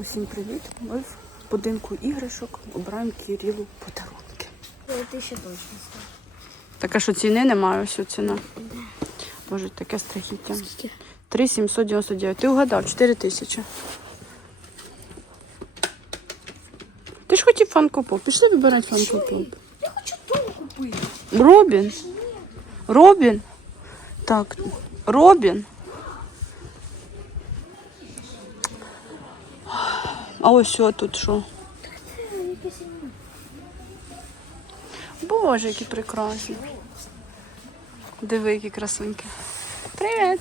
Усім привіт! Ми в будинку іграшок обираємо Кирилу подарунки. Ти ще точно став. Так, а що ціни немає, ось ціна. Боже, таке страхіття. Скільки? 3,799. Ти угадав, 4 тисячі. Ти ж хотів фанкопоп. Пішли вибирати фанкопоп. Я хочу ту купити. Робін. Робін. Так, Робін. А ось що тут що? Боже, які прекрасні. Диви, які красуньки. Привіт.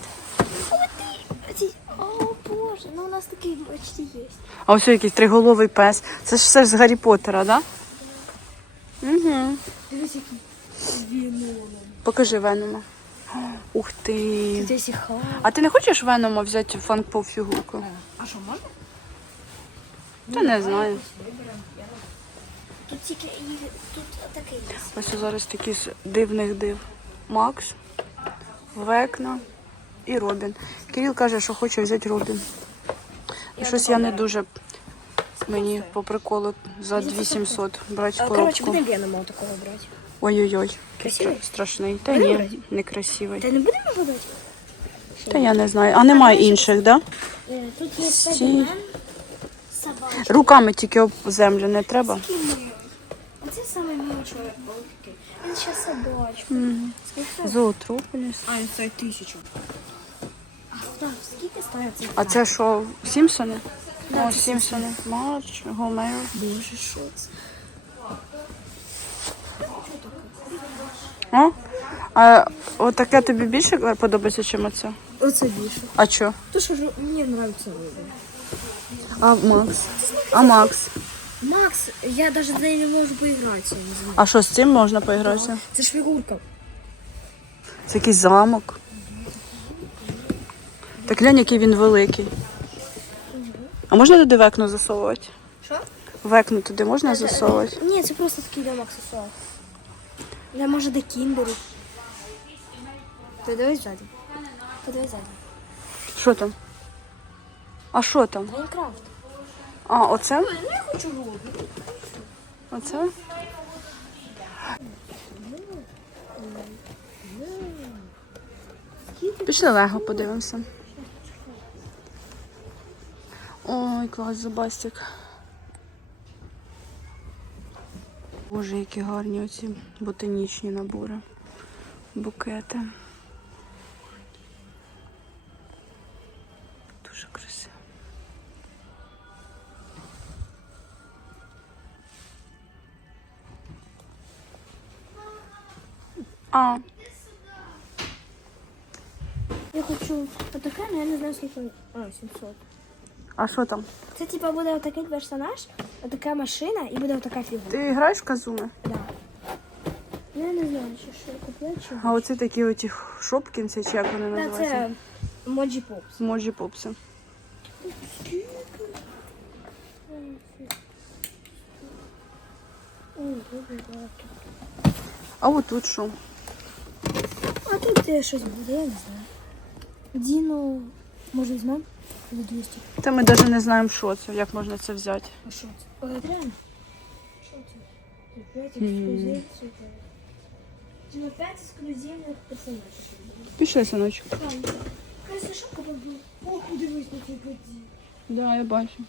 О, боже, ну у нас такий почти є. А ось якийсь триголовий пес. Це ж все ж з Гаррі Поттера, так? Да? Угу. Дивись, який віно. Покажи Венома. Ух ти. А ти не хочеш Венома взяти фанкпоп фігурку? А що, можна? Та не знаю. Тут тільки тут такий. Ось зараз такі з дивних див. Макс, Векна і Робін. Кирил каже, що хоче взяти Робін. Щось я не дуже мені по приколу за 2700 брати А, коротше, коробку. будемо Венома такого брати. Ой-ой-ой. Красивий? Страшний. Та ні, брати? некрасивий. Та не будемо брати? Та я не знаю. А немає інших, так? Да? Е, Тут є Стій. Собачка. Руками тільки об землю не треба. Оце саме менше волки. Він ще собачка. Скільки? Зоотрополіс. А, він стоїть тисячу. А так, скільки стоїть цей А це що, Сімпсони? Да, О, це Сімпсони. Марч, Гомер. Боже, що це? А? А отаке тобі більше подобається, чим оце? Оце більше. А що? То що ж мені подобається вибір. А Макс? А Макс? Макс, я навіть з нею не можу поігратися. я не знаю. А що з цим можна поігратися? Це ж фігурка. Це якийсь замок. Так глянь, який він великий. А можна туди векно засовувати? Що? Векно туди можна засовувати? Ні, це просто такий дом аксесуар. Я може до кіндеру. Ти дивись ззаді. Ти дивись ззаді. Що там? А що там? Майнкрафт. А, оце? Я хочу робити. Оце? Пішли лего подивимося. Ой, клас, зубастик. Боже, які гарні оці ботанічні набори. Букети. А, Я хочу отаке, але я не знаю скільки. А, 700. а що там? Це типа буде отакий персонаж, отака машина і буде отака фігура. Ти граєш в казуми? Да. Ну, я не знаю, чи що купляти, чи. А оці такі оті шопкінці, чи як вони Та називаються? це Моджі Попс. Моджі попси. Ой, дуже багато. А отут що? Тут щось буде, я не знаю. Діно, може візьмемо? За 200. Та ми навіть не знаємо, що це, як можна це взяти. А що це? Ой, реально? Що це? Тут 5 Діно 5 ексклюзивних персонажів. Пішли, синочок. Красна шапка побила. О, подивись на цій воді. Да, я бачу.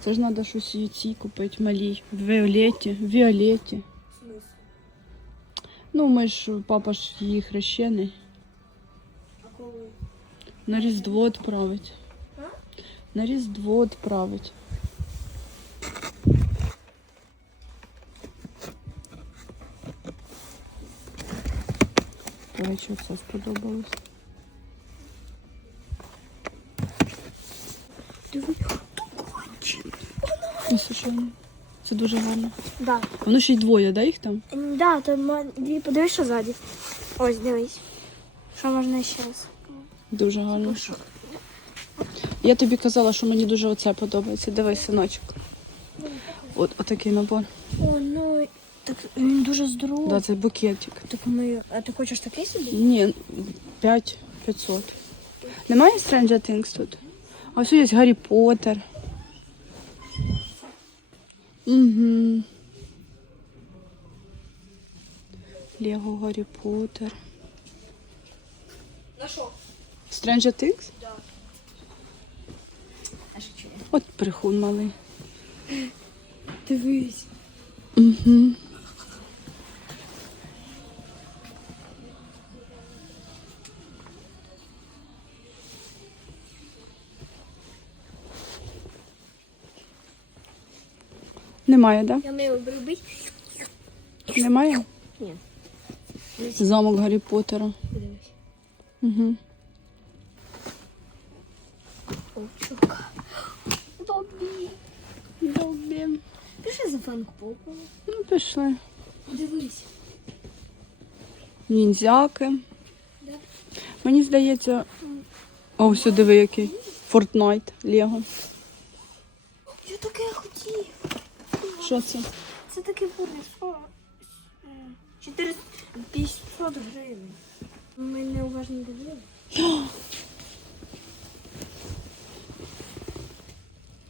Це ж треба щось і ці купити малій. В Віолеті. В Віолеті. Ну, ми ж, папа ж її хрещений. А коли? На Різдво відправить. А? На Різдво відправить. До речі, це сподобалось. Диви. Що. Це дуже гарно. Да. Воно ще й двоє, да, їх там? Да, то ма- дві подивись, що ззаді. Ось, дивись. Що можна ще раз? Дуже гарно. Я тобі казала, що мені дуже оце подобається. Дивись, синочок. От, отакий набор. О, ну так він дуже здоровий. Да, це букетик. Так ми. А ти хочеш такий собі? Ні, п'ять 500. Немає Stranger Things тут? А ось є Гаррі Поттер. Угу. Лего Гаррі Поттер. На що? Stranger Things? А що? От прихун малий. Дивись. Угу. Немає, так? Я не обробить. Немає? Ні. Замок Гаррі Поттера. Дивись. Угу. Добі. Добре. Пиши за фанк-попом. Ну, пішли. Дивись. Ніндзяки. Да. Мені здається. О, все, диви який. Фортнайт Лего. Я таке хотів. Що це? Це таке буде 450 гривень. Ми неуважно дивилися.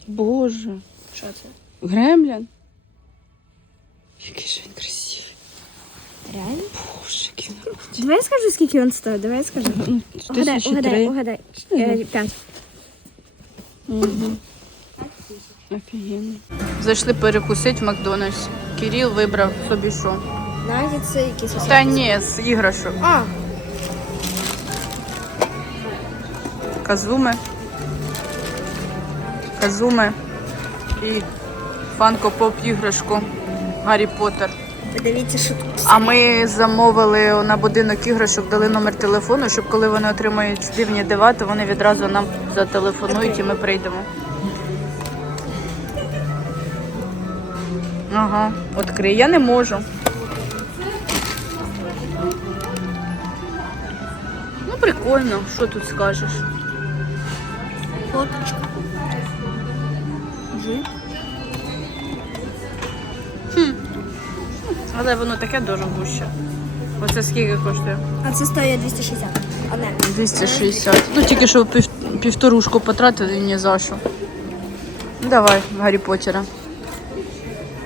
Боже. Що це? Гремлян? Який же він красивий. Реально? Боже, який він красивий. Давай я скажу, скільки він стоїть. Давай я скажу. Угадай, угадай, угадай. Е, П'ять. Угу. Офігенно. Зайшли перекусити в Макдональдс. Кирил вибрав собі що. Це якісь Та ні, з іграшок. А, Казуми. Казуми. І фанко поп іграшку. Гаррі Поттер. подивіться, що тут. А ми замовили на будинок іграшок, дали номер телефону, щоб коли вони отримають дивні дива, то вони відразу нам зателефонують і ми прийдемо. Ага, відкрий. Я не можу. Ну, прикольно, що тут скажеш? Фоточка. Але воно таке дорогуще. Оце скільки коштує? А це стоїть 260. А 260. Ну тільки що пів, півторушку потратили ні за що. Давай, Гаррі Поттера.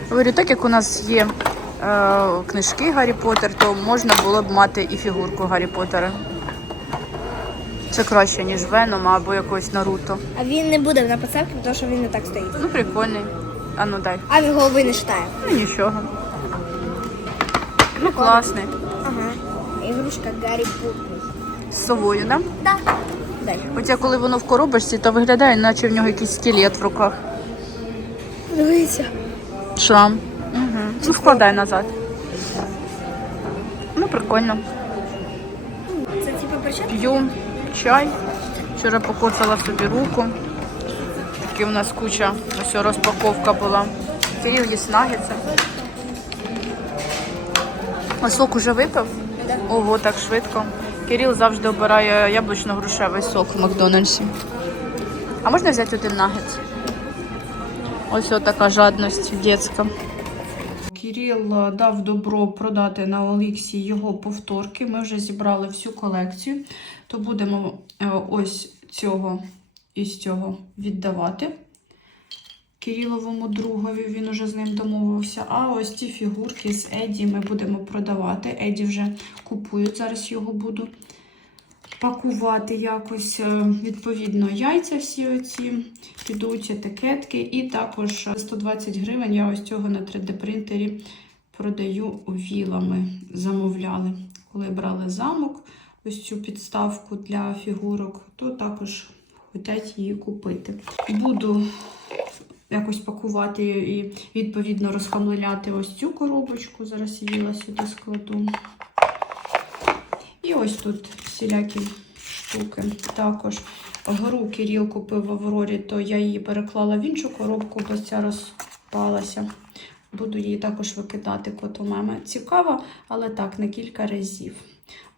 Говорю, так як у нас є е, книжки Гаррі Поттер, то можна було б мати і фігурку Гаррі Поттера. Це краще, ніж Венома або якогось Наруто. А він не буде на підставці, тому що він не так стоїть. Ну, прикольний. А ну дай. А він голови не шатає. Ну нічого. Ну, класний. Ага. Ігрушка Гаррі Поттер. З совою, так? Да? Так. Дай. Хоча коли воно в коробочці, то виглядає, наче в нього якийсь скелет в руках. Дивися. Шрам. Угу. Ну, складай назад. Ну, прикольно. Це типу перчатки? П'ю чай. Вчора покоцала собі руку. Такі у нас куча. Ось розпаковка була. Кирил їсть нагетси. А сок уже випив? Ого, так швидко. Кирил завжди обирає яблучно-грушевий сок в Макдональдсі. А можна взяти один нагетс? Ось така жадність дитяча. Кирил е, дав добро продати на Оліксі його повторки. Ми вже зібрали всю колекцію, то будемо е, ось цього і з цього віддавати. Кириловому другові, він уже з ним домовився. А ось ці фігурки з Еді ми будемо продавати. Еді вже купують, зараз його буду пакувати якось. Е, Відповідно, яйця всі оці підуть, етикетки. І також 120 гривень я ось цього на 3D принтері продаю вілами. Замовляли. Коли брали замок, ось цю підставку для фігурок, то також хочуть її купити. Буду якось пакувати і відповідно розхамленяти ось цю коробочку. Зараз віла сюди складу. І ось тут всілякі штуки. Також гру Кирил купив в Аврорі, то я її переклала в іншу коробку, бо ця розпалася. Буду її також викидати котомеми. Цікаво, але так, не кілька разів.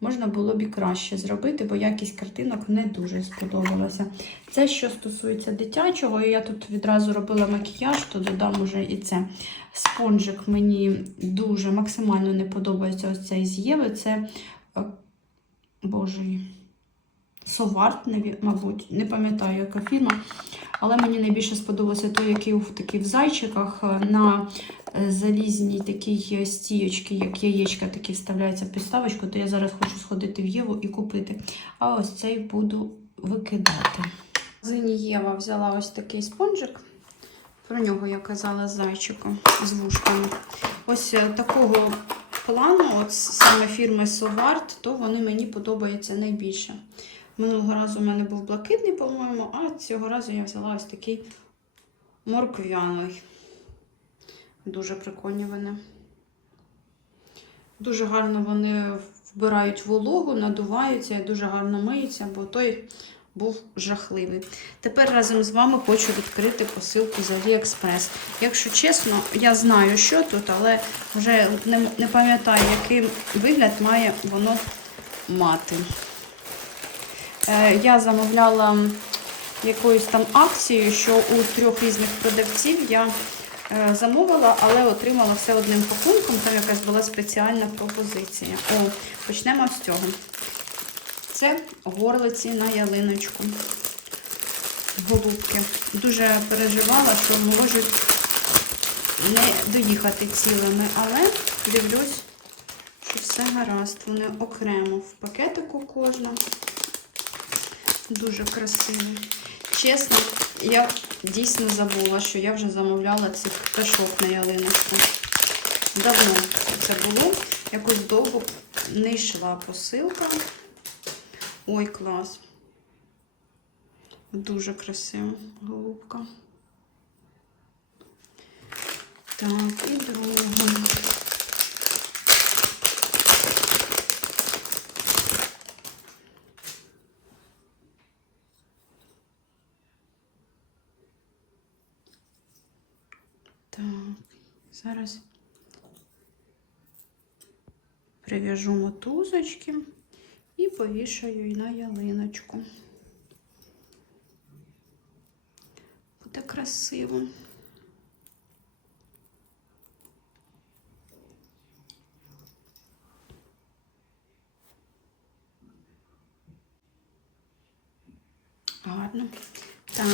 Можна було б і краще зробити, бо якість картинок не дуже сподобалася. Це що стосується дитячого, я тут відразу робила макіяж, то додам уже і це. Спонжик мені дуже максимально не подобається ось цей з Єви. Це, е, боже, Соварт, мабуть, не пам'ятаю, яка фірма. Але мені найбільше сподобався той, який в такий в зайчиках е, на е, залізній такій стіючці, як яєчка такі вставляється в підставочку, то я зараз хочу сходити в Єву і купити. А ось цей буду викидати. В Єва взяла ось такий спонжик. Про нього я казала з зайчиком, з вушками. Ось е, такого плану, от саме фірми Соварт, то вони мені подобаються найбільше. Минулого разу у мене був блакитний, по-моєму, а цього разу я взяла ось такий морквяний. Дуже прикольні вони. Дуже гарно вони вбирають вологу, надуваються і дуже гарно миються, бо той був жахливий. Тепер разом з вами хочу відкрити посилку з AliExpress. Якщо чесно, я знаю, що тут, але вже не, не пам'ятаю, який вигляд має воно мати. Е, я замовляла якоюсь там акцією, що у трьох різних продавців я е, замовила, але отримала все одним пакунком. Там якась була спеціальна пропозиція. О, почнемо з цього. Це горлиці на ялиночку. Голубки. Дуже переживала, що можуть не доїхати цілими, але дивлюсь, що все гаразд. Вони окремо в пакетику кожна. Дуже красиві. Чесно, я дійсно забула, що я вже замовляла цих пташок на ялиночку. Давно це було. Якось довго не йшла посилка. Ой, клас. Дуже красива голубка. Так, і друга. Так, зараз прив'яжу мотузочки і повішаю на ялиночку. Буде красиво. Гарно. Так,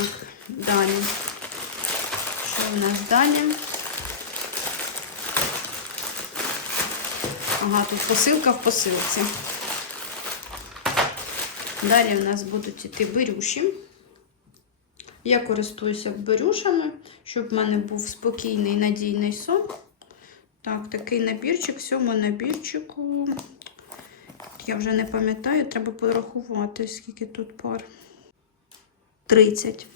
далі. Що у нас далі? Ага, тут посилка в посилці. Далі у нас будуть іти берюші. Я користуюся берюшами, щоб в мене був спокійний надійний сон. Так, такий набірчик, в цьому набірчику. Я вже не пам'ятаю, треба порахувати, скільки тут пар. 30.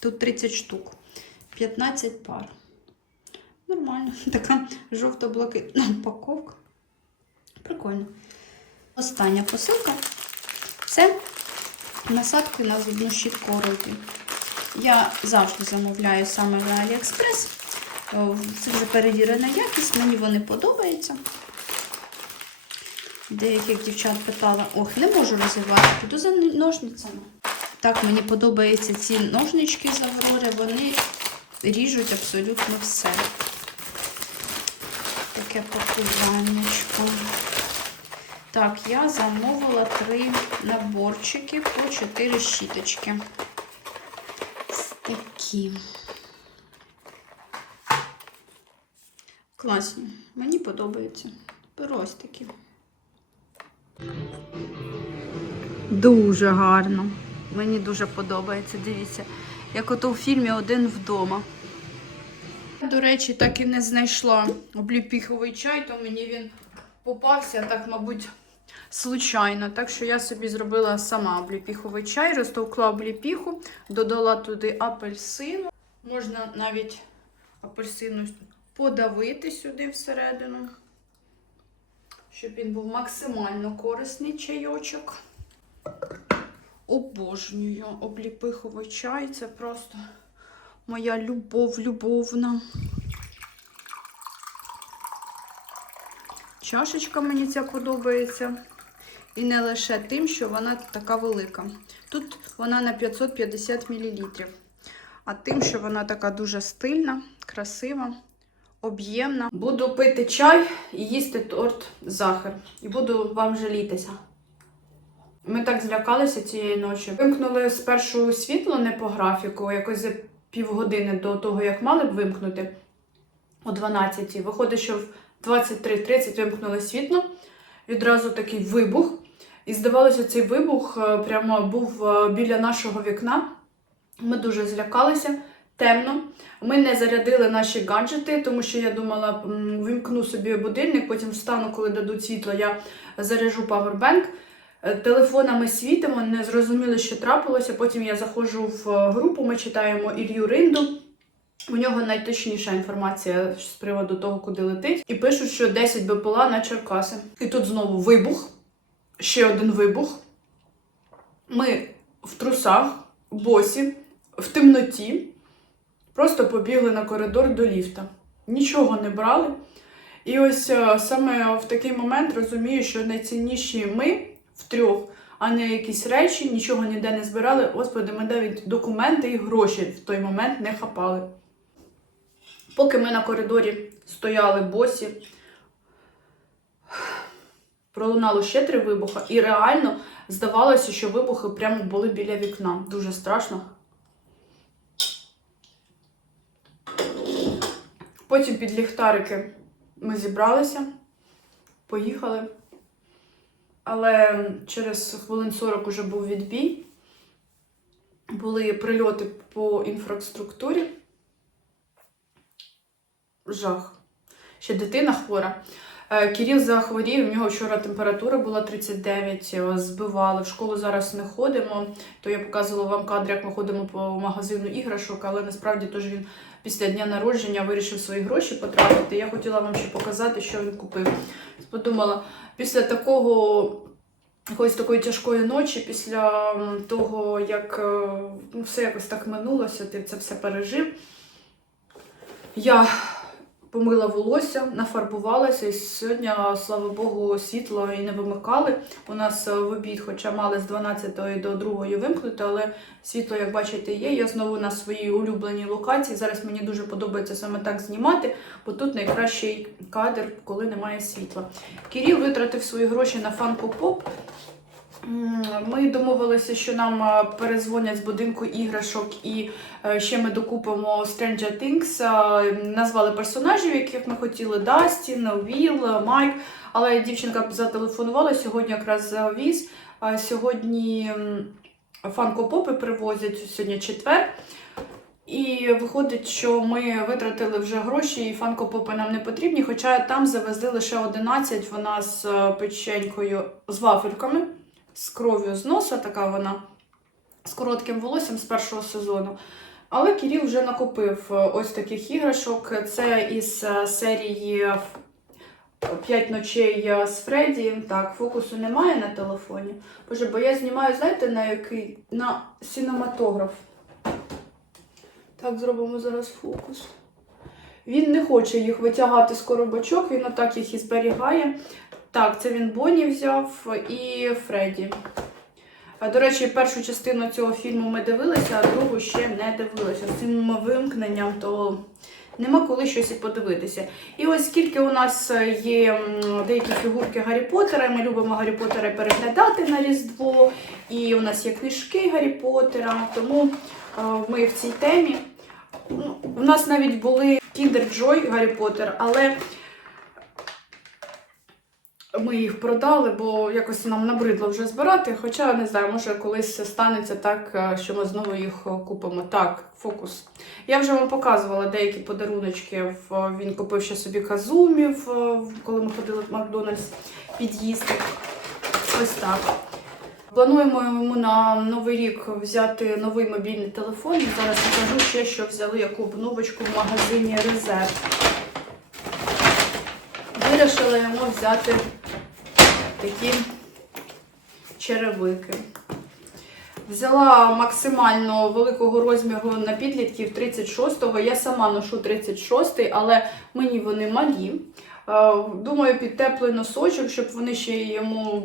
Тут 30 штук. 15 пар. Нормально. Така жовто-блакитна упаковка. Прикольно. Остання посилка це насадки на зубну щітку Oral-B. Я завжди замовляю саме на AliExpress. Це вже перевірена якість, мені вони подобаються. Деяких дівчат питала, ох, не можу розірвати, піду за ножницями. Так, мені подобаються ці ножнички з Аврори, вони ріжуть абсолютно все. Таке пакуваннячко. Так, я замовила три наборчики по 4 щіточки. Ось такі. Класні. Мені подобаються. Беру ось такі. Дуже гарно. Мені дуже подобається. Дивіться, як ото у фільмі Один вдома. До речі, так і не знайшла обліпіховий чай, то мені він попався, так, мабуть, случайно. Так що я собі зробила сама обліпіховий чай, розтовкла обліпіху, додала туди апельсину. Можна навіть апельсину подавити сюди всередину, щоб він був максимально корисний чайочок. Обожнюю обліпиховий чай. Це просто моя любов любовна. Чашечка мені ця подобається. І не лише тим, що вона така велика. Тут вона на 550 мл. А тим, що вона така дуже стильна, красива, об'ємна. Буду пити чай і їсти торт захар. І буду вам жалітися. Ми так злякалися цієї ночі. Вимкнули спершу світло не по графіку, якось за півгодини до того, як мали б вимкнути о 12 Виходить, що в 23.30 вимкнули світло. Відразу такий вибух. І здавалося, цей вибух е, прямо був е, біля нашого вікна. Ми дуже злякалися, темно. Ми не зарядили наші гаджети, тому що я думала, вимкну собі будильник, потім встану, коли дадуть світло, я заряжу павербенк. Е, Телефонами світимо, не зрозуміли, що трапилося. Потім я заходжу в групу, ми читаємо Ілью Ринду. У нього найточніша інформація з приводу того, куди летить. І пишуть, що 10 БПЛА на Черкаси. І тут знову вибух, ще один вибух. Ми в трусах, босі, в темноті, просто побігли на коридор до ліфта. Нічого не брали. І ось е, саме в такий момент розумію, що найцінніші ми втрьох, а не якісь речі, нічого ніде не збирали. Господи, ми навіть документи і гроші в той момент не хапали. Поки ми на коридорі стояли босі, пролунало ще три вибуха, і реально здавалося, що вибухи прямо були біля вікна. Дуже страшно. Потім під ліхтарики ми зібралися, поїхали. Але через хвилин 40 вже був відбій. Були прильоти по інфраструктурі. Жах. Ще дитина хвора. Е, Кіріл захворів, у нього вчора температура була 39, е, збивали. В школу зараз не ходимо. То я показувала вам кадр, як ми ходимо по магазину іграшок, але насправді теж він після дня народження вирішив свої гроші потратити. Я хотіла вам ще показати, що він купив. Подумала, після такого. Якоїсь такої тяжкої ночі, після того, як е, ну, все якось так минулося, ти це все пережив. Я помила волосся, нафарбувалася, і сьогодні, слава Богу, світло і не вимикали. У нас е, в обід, хоча мали з 12 до 2 вимкнути, але світло, як бачите, є. Я знову на своїй улюбленій локації. Зараз мені дуже подобається саме так знімати, бо тут найкращий кадр, коли немає світла. Кіріл витратив свої гроші на фанку поп. Ми домовилися, що нам е, перезвонять з будинку іграшок, і е, ще ми докупимо Stranger Things. Е, Назвали персонажів, яких ми хотіли: Дастін, Віл, Майк. Але дівчинка зателефонувала сьогодні якраз завіз. Сьогодні м, фанкопопи привозять сьогодні четвер. І виходить, що ми витратили вже гроші, і фанкопопи нам не потрібні. Хоча там завезли лише 11, вона з печенькою, з вафельками, з кров'ю з носа, така вона з коротким волоссям з першого сезону. Але Кіріл вже накопив е, ось таких іграшок. Це із е, серії П'ять ночей з Фредді. Так, фокусу немає на телефоні. Боже, бо я знімаю, знаєте, на який? На синематограф. Так, зробимо зараз фокус. Він не хоче їх витягати з коробочок, він отак їх і зберігає. Так, це він Бонні взяв і Фредді. До речі, першу частину цього фільму ми дивилися, а другу ще не дивилися. З цим вимкненням, то нема коли щось і подивитися. І ось скільки у нас є деякі фігурки Гаррі Поттера, ми любимо Гаррі Поттера переглядати на Різдво, і у нас є книжки Гаррі Поттера, тому ми в цій темі. Ну, У нас навіть були Kinder Joy Гаррі Поттер, але ми їх продали, бо якось нам набридло вже збирати. Хоча не знаю, може колись станеться так, е, що ми знову їх е, купимо. Так, фокус. Я вже вам показувала деякі подаруночки. Він купив ще собі казумів, е, коли ми ходили в Макдональдс під'їсти. Ось так. Плануємо йому на новий рік взяти новий мобільний телефон. Зараз покажу ще, що взяли яку обновочку в магазині Резерв. Вирішила йому взяти такі черевики. Взяла максимально великого розміру на підлітків 36-го. Я сама ношу 36-й, але мені вони малі. Е, Думаю, під теплий носочок, щоб вони ще йому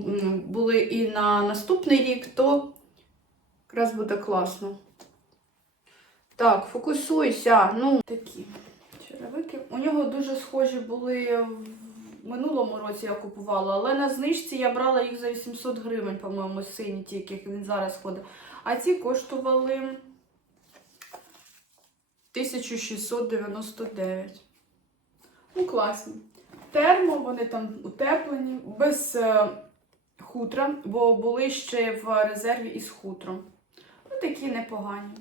були і на наступний рік, то якраз буде класно. Так, фокусуйся. Ну, такі черевики. У нього дуже схожі були минулому році я купувала, але на знижці я брала їх за 800 гривень, по-моєму, сині, ті, яких він зараз ходить. А ці коштували 1699. Ну, класні. Термо, вони там утеплені, без е, хутра, бо були ще в резерві із хутром. Ну, такі непогані.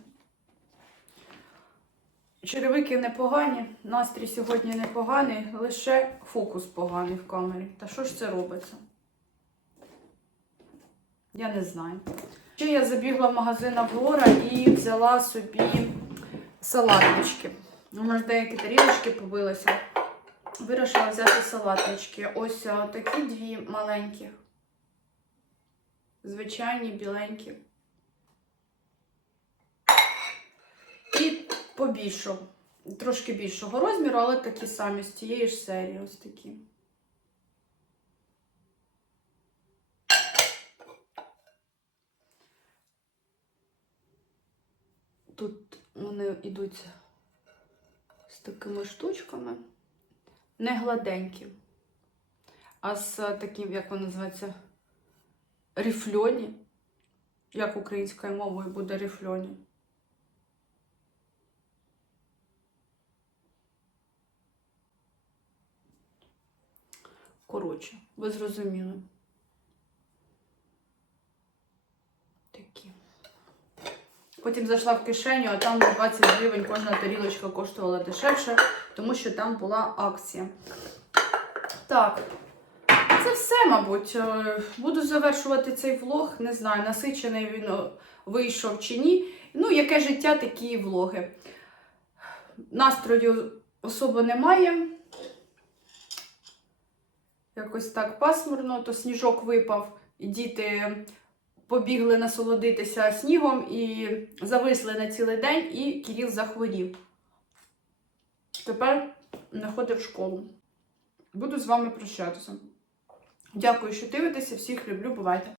Черевики непогані, настрій сьогодні непоганий, лише фокус поганий в камері. Та що ж це робиться? Я не знаю. Ще я забігла в магазин Аврора і взяла собі салатнички. У мене деякі тарілочки побилися. Вирішила взяти салатнички. Ось такі дві маленькі. Звичайні, біленькі. І побільшого. Трошки більшого розміру, але такі самі з тієї ж серії. Ось такі. Тут вони йдуть з такими штучками. Не гладенькі, а з таким, як воно називається, рифльоні. Як українською мовою буде рифльоні. Коротше, ви зрозуміли. Такі. Потім зайшла в кишеню, а там 20 гривень кожна тарілочка коштувала дешевше, тому що там була акція. Так, це все, мабуть. Е, Буду завершувати цей влог. Не знаю, насичений він вийшов чи ні. Ну, яке життя, такі і влоги. Настрою особо немає. Якось так пасмурно, то сніжок випав, і діти побігли насолодитися снігом і зависли на цілий день, і Кіріл захворів. Тепер не ходив в школу. Буду з вами прощатися. Дякую, що дивитеся. Всіх люблю, бувайте!